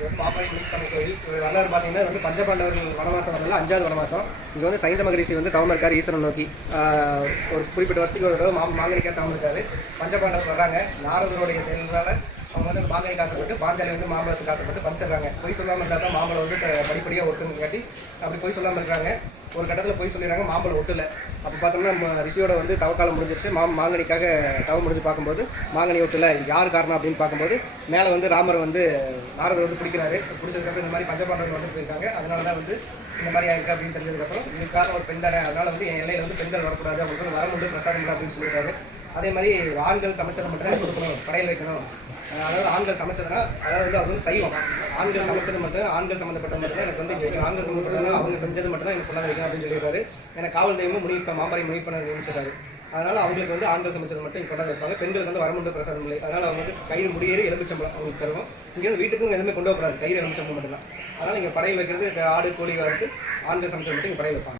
இது வந்து மாமலை முனிசாமி கோயில். வரலாறு பார்த்தீங்கன்னா வந்து பஞ்சபாண்டவர்கள் வனவாசம் வரல 5வது வனவாசம். இங்கே வந்து சைந்த மகரிஷி வந்து தவம் இருக்கார் ஈஸ்வரன் நோக்கி. ஒரு குறிப்பிட்ட வருஷத்துக்கு ஒரு தடவை மாங்கனிக்காக தவம் இருக்காரு. பஞ்சபாண்டவர் வர்றாங்க. நாரதருடைய செயல்களால் அவங்க வந்து மாங்கனிக்கு ஆசைப்பட்டு பாஞ்சாலி வந்து மாம்பழத்துக்கு ஆசைப்பட்டு பறிச்சிடுறாங்க. பொய் சொல்லாமல் இருந்தால் தான் மாம்பழம் வந்து படிப்படியாக ஒட்டுன்னு காட்டி அப்படி பொய் சொல்லாமல் இருக்கிறாங்க. ஒரு கட்டத்தில் போய் சொல்லிடுறாங்க, மாம்பழம் ஒட்டலை. அப்போ பார்த்தோம்னா நம்ம ரிஷியோட வந்து தவக்காலம் முடிஞ்சிருச்சு. மாங்கனிக்காக தவம் முடிஞ்சு பார்க்கும்போது மாங்கனி ஒட்டலை. யார் காரணம் அப்படின்னு பார்க்கும்போது மேலே வந்து ராமர் வந்து நாரதர் வந்து பிடிக்கிறாரு. பிடிச்சதுக்கப்புறம் இந்த மாதிரி பஞ்சபாண்டவர்கள் வந்து போயிருக்காங்க. அதனால தான் வந்து இந்த மாதிரி ஆயிருக்கு அப்படின்னு தெரிஞ்சதுக்கப்புறம் இதுக்கு காரணம் ஒரு பெண் தானே, அதனால் வந்து என் எல்லையில் வந்து பெண்கள் வரக்கூடாது, அவங்களுக்கு வந்து வரம் உண்டு பிரசாதம் இல்லை அப்படின்னு சொல்லியிருக்காரு. அதே மாதிரி ஆண்கள் சமைச்சதை மட்டும் தான் கொடுக்கணும், படையல் வைக்கணும். அதாவது ஆண்கள் சமைச்சதுன்னா அதாவது வந்து அவங்க வந்து சைவம். ஆண்கள் சமைச்சது மட்டும் ஆண்கள் சம்மந்தப்பட்டது மட்டும் தான் எனக்கு வந்து வைக்கணும். ஆண்கள் சம்மந்தப்பட்டதுனா அவங்க செஞ்சது மட்டும் தான் எனக்கு கொண்டாந்து வைக்கணும் அப்படின்னு சொல்லியிருக்காரு. எனக்கு காவல் தெய்வமும் மாம்பரை முனிப்பனை நியமிச்சிருக்காரு. அதனால் அவங்களுக்கு வந்து ஆண்கள் சமைச்சது மட்டும் இங்கே கொண்டாந்து வைப்பாங்க. பெண்களுக்கு வந்து வரமுண்டு பிரசாதம் இல்லை. அதனால் அவங்க வந்து கயிறு முடியேறி எலுமிச்சம்பளம் அவங்களுக்கு தருவோம். இங்கே வீட்டுக்கும் எதுவுமே கொண்டு வரக்கூடாது, கயிறு எலுமிச்சம்பளம் மட்டும் தான். அதனால் இங்கே படையல் வைக்கிறது ஆடு கோழி வறுத்து ஆண்கள் சமைச்சது மட்டும் இங்கே படையல் வைப்பாங்க.